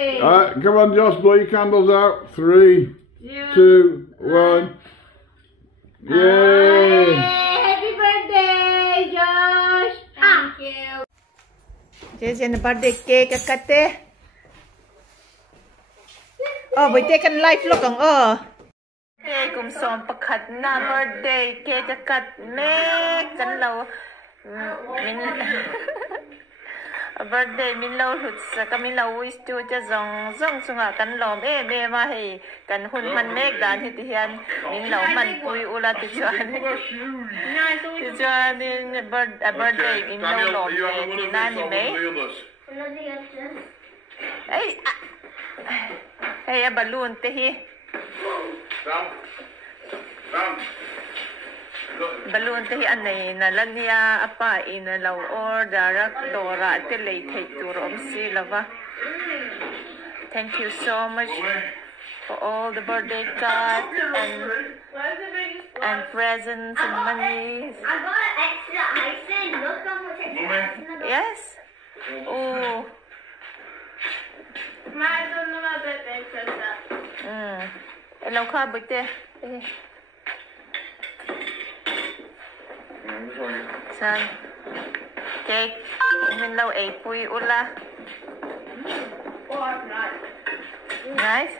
Alright, come on, Josh, blow your candles out. 3, 2, 1. Yay! Happy birthday, Josh! Thank you. This is the birthday cake kakate. Oh, we take a live look on Cake cùng xóm pakat na birthday cake kakat make kan lâu min birthday min lâu hụt sa kami lâu wish to cha zong zong sunga kan lom e ma hi kan hun man make dan hi ti hian min lâu man pui ula ti chuan in birthday min lâu lom ti na ni me hey a balloon te hi balloon te hi an nei na lania apa in lo order dora te lei thei tur om si lova. Thank you so much for all the birthday cards and presents and money. I got extra icing. Look how much extra. Yes. Oh. I don't know about that. Lâu kha bực tê. San. Cake. Mình lâu ấy pui ula. Nice.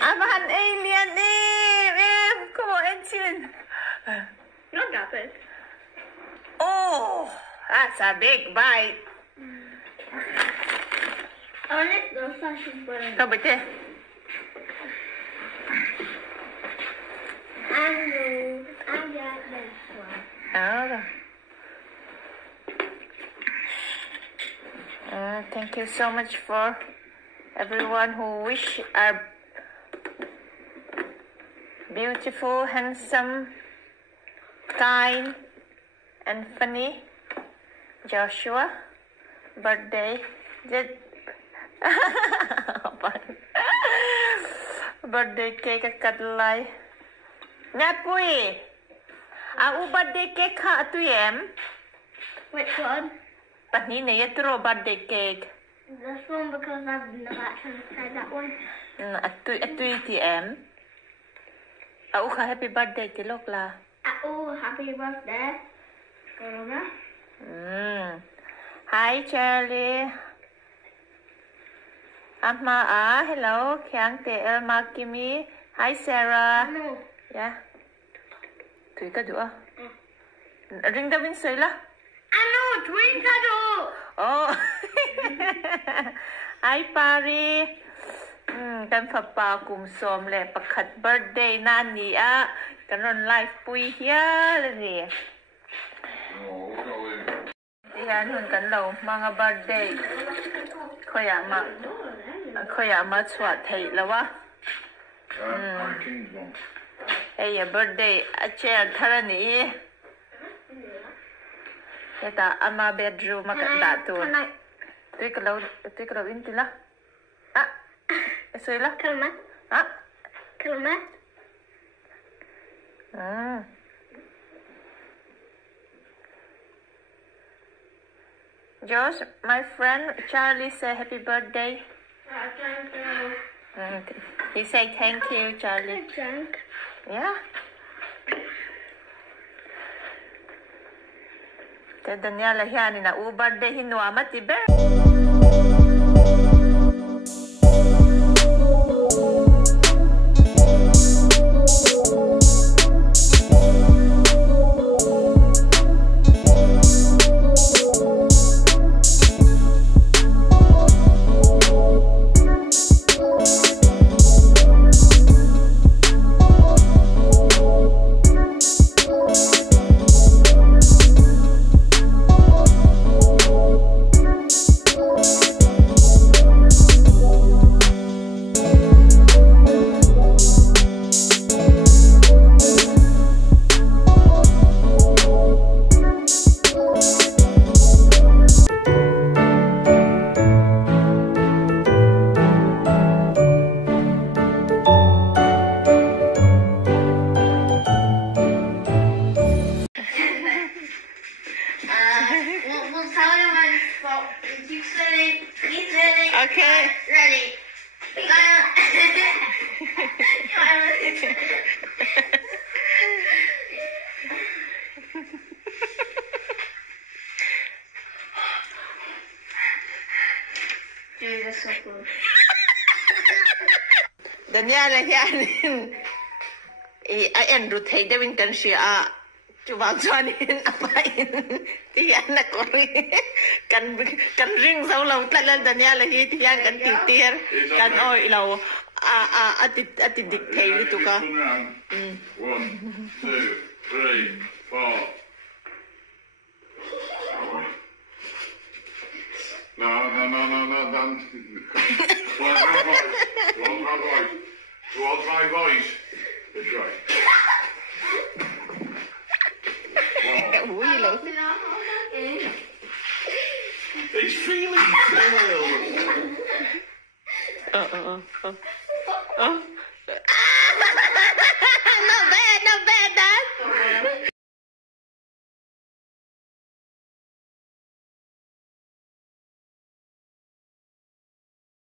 Abahan alien em. Come on, engine. Not that big. Oh, that's a big bite. Oh, let's go sausage burger. Kau bực tê. I got this one. Oh. Thank you so much for everyone who wish our beautiful, handsome, kind, and funny Joshua birthday. Birthday cake kat lai. Napui. Aku birthday cake ha tu em. Which one? Pani ne ya tro birthday cake. This one because I've never actually tried that one. Atu ti em. Aku ka happy birthday ti lok la. Oh, happy birthday, Corona. Hi Charlie. Amma hello. Kyang te Elma Kimi. Hi Sarah. No. Yeah. Tui ka dua. Ring da win soy la. know, twin cuddle. Oh. Hi Pari. Kan papa kum som le pakat birthday nani kan ron live pui hiya le ni. Yan hun kan lo mga birthday. Khoya ma chwa thei lawa. Hey, a birthday a chair tharani. Eta ama bedroom makanda tu. Tui kalau intila. Soy la. Kalma. Kalma. Josh, my friend Charlie say happy birthday. He say thank you, Charlie. Yeah. Daniela hiyan na birthday hinwa mati Okay. Ready. Go. Dude, that's so cool. Daniela yan. Ayan, rutay dawin kan siya. Cubang suanin apain. Tiyan na ko rin. Kan ring sa ulaw talal Daniela hi tiyan kan titir. Kan ilaw. Ati dictate ito ka. 1, 2, 3, 4. No. Towards my voice. That's right. Uy, ilaw. It's feeling tail. Oh.